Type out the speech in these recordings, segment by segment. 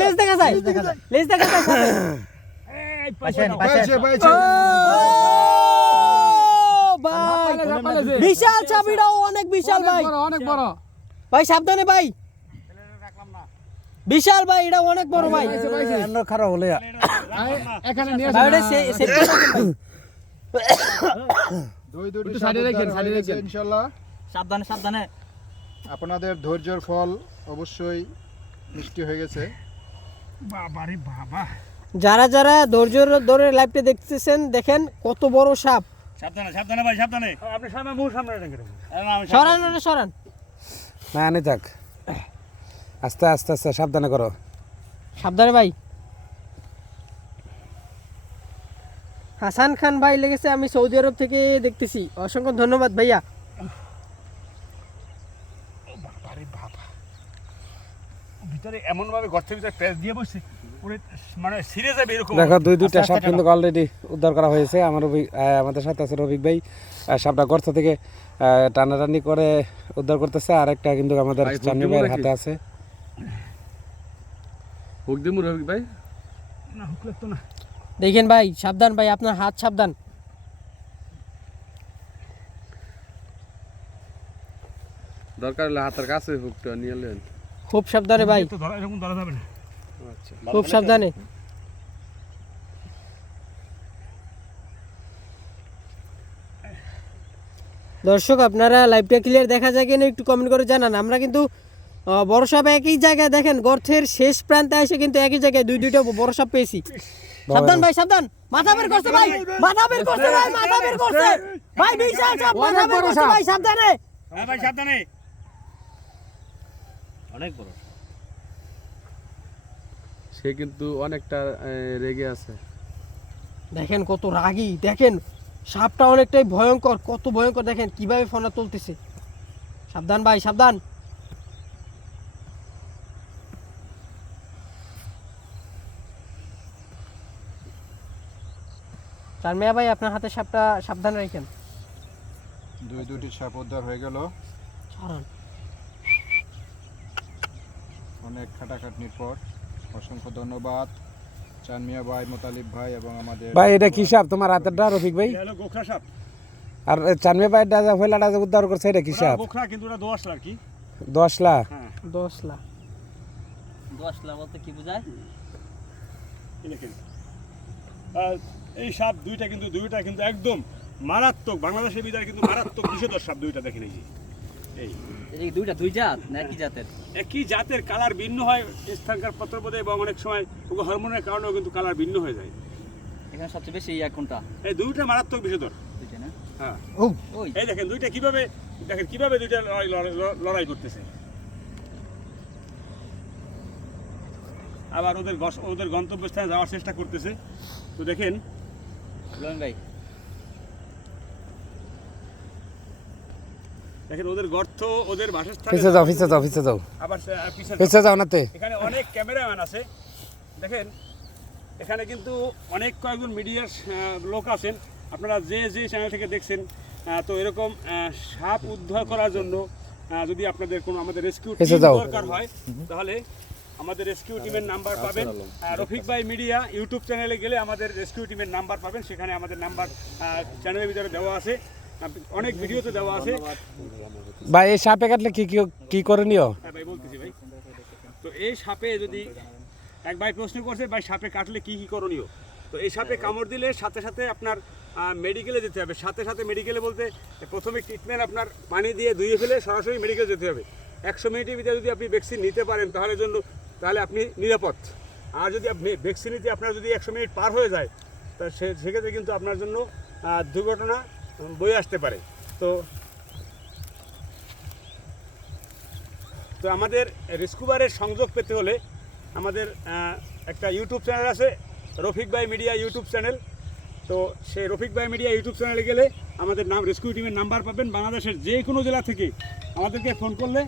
লেজ দেখা যায় লেজ দেখা যায় বিশাল অনেক বিশাল ভাই। অনেক বড়। ভাই সাবধানে ভাই। বিশাল ভাই এটা অনেক বড় ভাই। খারাপ হলে এখানে নিয়ে সাবধানে সাবধানে। আপনাদের ধৈর্যের ফল অবশ্যই মিষ্টি হয়ে গেছে। বাবারে বাবা। যারা যারা ধৈর্য ধরে লাইভটা দেখতেছেন দেখেন কত বড় সাপ। সাবধানে সাবধানে ভাই সাবধানে। আপনি সামনে মুখ সামনে রেখে সরান ওটা সরান। না আনে থাক। আস্তে আস্তে আস্তে সাবধানে করো। সাবধানে ভাই। হাসান খান ভাই লেগেছে আমি সৌদি আরব থেকে দেখতেছি। অসংখ্য ধন্যবাদ ভাইয়া আরে বাবা ভিতরে এমন ভাবে গর্তের ভিতরে প্যাচ দিয়ে বসছে মানে যাবে এরকম দেখো দুই দুইটা সাপ কিন্তু অলরেডি উদ্ধার করা হয়েছে। আমার রবি- আমাদের সাথে আছে রফিক ভাই। সাপটা গর্ত থেকে টানাটানি করে উদ্ধার করতেছে। আর একটা কিন্তু আমাদের ভাই, চান্নি ভাইয়ের হাতে আছে হুক দিমু রফিক ভাই? না হুক লাগতো না। দেখেন ভাই সাবধান ভাই আপনার হাত সাবধান। দরকার হলে হাতের কাছে হুকটা নিয়ে এলেন খুব সাবধানে ভাই। এরকম ধরা যাবে না। আচ্ছা। খুব সাবধানে। দর্শক আপনারা লাইভটা ক্লিয়ার দেখা যায় কিনা একটু কমেন্ট করে জানান। আমরা কিন্তু আহ, বড় সাপ একই জায়গায় দেখেন গর্থের শেষ প্রান্তে এসে কিন্তু একই জায়গায় দুই দুইটা বড় সাপ পেয়েছি। সাবধান ভাই সাবধান। মাথা বের করছে ভাই মাথা বের করছে ভাই মাথা বের করছে। ভাই বিশাল সাপ মাথা বের করছে ভাই সাবধানে। হ্যাঁ ভাই সাবধানে। অনেক বড়। সে কিন্তু অনেকটা রেগে আছে। দেখেন কত রাগী দেখেন সাপটা অনেকটাই ভয়ঙ্কর কত ভয়ঙ্কর দেখেন কীভাবে ফোনা তুলতেছে। সাবধান ভাই সাবধান। চারমিয়া ভাই আপনার হাতে সাপটা সাবধান রাখেন। দুই দুটি সাপ উদ্ধার হয়ে গেল। ছাড়ান। অনেক খাটাখাটনির পর অসংখ্য ধন্যবাদ। চানমিয়া ভাই মোতালিব ভাই এবং আমাদের ভাই এটা কি সাপ তোমার হাতেরটা রফিক ভাই? গোখরা সাপ। আর চানমে ভাইয়ের ডাজা ফেলাটা উদ্ধার করছে এটা কি সাপ? গোখরা কিন্তু ওটা দোয়াশ আর কি। দশ লাখ হ্যাঁ। দশ লাখ দশ লাখ বলতে কি বোঝায়? এই দেখেন। আর এই সাপ দুইটা কিন্তু দুইটা কিন্তু একদম মারাত্মক বাংলাদেশের ভিতরে কিন্তু মারাত্মক বিষধর সাপ দুইটা দেখেন এই যে। এই। দুইটা দুই জাত না একই জাতের? একই জাতের কালার ভিন্ন হয় স্থানকার পত্রপদে এবং অনেক সময় হরমোনের কারণেও কিন্তু কালার ভিন্ন হয়ে যায়। এখানে সবচেয়ে বেশি এক কোনটা? এই দুইটা মারাত্মক বিষধর দুইটা না? হ্যাঁ। এই দেখেন দুইটা কীভাবে দেখেন কীভাবে দুইটা লড়াই করতেছে। আবার ওদের গস- ওদের গন্তব্যস্থানে যাওয়ার চেষ্টা করতেছে। তো দেখেন ভাই দেখেন ওদের গর্ত ওদের বাসস্থানে পিছে যাও পিছে যাও পিছে যাও। আবার পিছে যাও। নাতে এখানে অনেক ক্যামেরাম্যান আছে। দেখেন এখানে কিন্তু অনেক কয়েকজন মিডিয়ার লোক আছেন। আপনারা যে যে চ্যানেল থেকে দেখছেন তো এরকম সাপ উদ্ধার করার জন্য যদি আপনাদের কোনো আমাদের রেস্কিউ দরকার হয় তাহলে আমাদের রেস্কিউ টিমের নাম্বার পাবেন। রফিক ভাই মিডিয়া ইউটিউব চ্যানেলে গেলে আমাদের রেস্কিউ টিমের নাম্বার পাবেন। সেখানে আমাদের নাম্বার চ্যানেলের ভিতরে দেওয়া আছে। অনেক ভিডিওতে দেওয়া আছে। ভাই এই সাপে কাটলে কি কি- করণীয় হ্যাঁ ভাই বলতেছি ভাই। তো এই সাপে যদি এক ভাই প্রশ্ন করছে ভাই সাপে কাটলে কি কি করণীয়? তো এই সাপে কামড় দিলে সাথে সাথে আপনার মেডিকেলে যেতে হবে। সাথে সাথে মেডিকেলে বলতে প্রথমে ট্রিটমেন্ট আপনার পানি দিয়ে ধুয়ে ফেলে সরাসরি মেডিকেলে যেতে হবে। একশো মিনিটের ভিতরে যদি আপনি ভ্যাকসিন নিতে পারেন তাহলে জন্য তাহলে আপনি নিরাপদ। আর যদি আপনি ভ্যাকসিন নিতে আপনার যদি একশো মিনিট পার হয়ে যায় তা সে সেক্ষেত্রে কিন্তু আপনার জন্য দুর্ঘটনা বয়ে আসতে পারে। তো তো আমাদের রিস্কুবারের সংযোগ পেতে হলে আমাদের একটা ইউটিউব চ্যানেল আছে রফিক ভাই মিডিয়া ইউটিউব চ্যানেল। তো সেই রফিক ভাই মিডিয়া ইউটিউব চ্যানেলে গেলে আমাদের নাম রেস্কিউ টিমের নাম্বার পাবেন। বাংলাদেশের যে কোনো জেলা থেকে আমাদেরকে ফোন করলে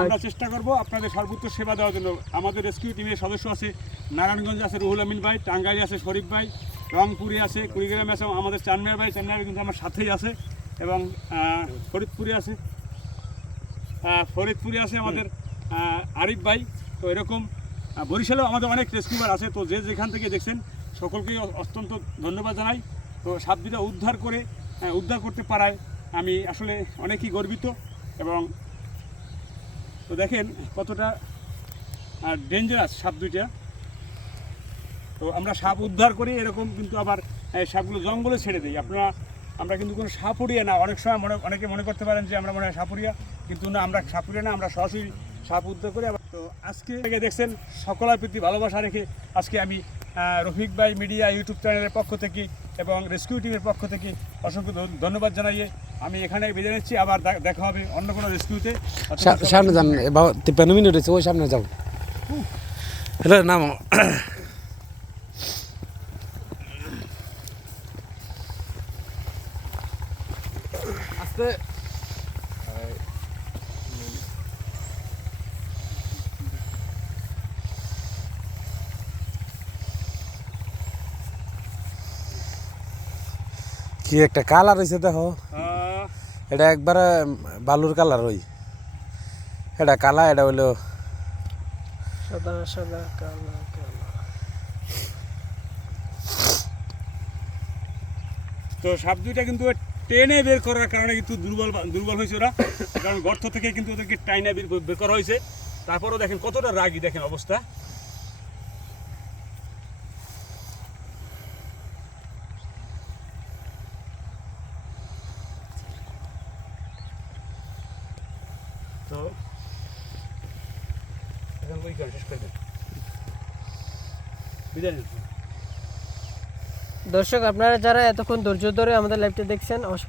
আমরা চেষ্টা করব আপনাদের সর্বোচ্চ সেবা দেওয়ার জন্য। আমাদের রেস্কিউ টিমের সদস্য আছে নারায়ণগঞ্জ আছে রুহুল আমিন ভাই টাঙ্গাইলে আছে শরীফ ভাই রংপুরে আছে, কুড়িগ্রামে আছে, আমাদের চানমিয়ার ভাই চানমিয়ার কিন্তু আমার সাথেই আছে এবং ফরিদপুরে আছে। ফরিদপুরে আছে আমাদের আরিফ ভাই। তো এরকম বরিশালেও আমাদের অনেক রেস্কিউবার আছে। তো যে যেখান থেকে দেখছেন, সকলকেই অত্যন্ত ধন্যবাদ জানাই। তো সাপ দুটা উদ্ধার করে উদ্ধার করতে পারায় আমি আসলে অনেকই গর্বিত এবং তো দেখেন কতটা ডেঞ্জারাস সাপ দুইটা। তো আমরা সাপ উদ্ধার করি এরকম কিন্তু আবার সাপগুলো জঙ্গলে ছেড়ে দিই। আপনারা আমরা কিন্তু কোনো সাপুরিয়া না অনেক সময় মনে অনেকে মনে করতে পারেন যে আমরা মনে হয় সাপুরিয়া কিন্তু না আমরা সাপুরিয়া না আমরা সরাসরি সাপ উদ্ধার করি। আবার তো আজকে দেখছেন সকলের প্রতি ভালোবাসা রেখে আজকে আমি রফিক ভাই মিডিয়া ইউটিউব চ্যানেলের পক্ষ থেকে এবং রেস্কিউ টিমের পক্ষ থেকে অসংখ্য ধন্য- ধন্যবাদ জানাইয়ে আমি এখানে বেঁধে নিচ্ছি। আবার দেখা হবে অন্য কোনো রেস্কিউতে। সামনে যান তিপ্পান্ন মিনিট হয়েছে ওই সামনে যাও। হ্যালো নাম। আস্তে কি একটা কালার হয়েছে দেখো। এটা একবারে বালুর কালার ওই। এটা কালা এটা হইল সাদা সাদা কালো কালো। তো সাপ দুইটা কিন্তু টেনে বের করার কারণে কিন্তু দুর্বল দুর্বল হয়েছে ওরা। কারণ গর্ত থেকে কিন্তু ওদেরকে টাইনে বের করা হয়েছে। তারপরেও দেখেন কতটা রাগি দেখেন অবস্থা। তো দর্শক, আপনারা যারা এতক্ষণ ধৈর্য ধরে আমাদের লাইভটা দেখছেন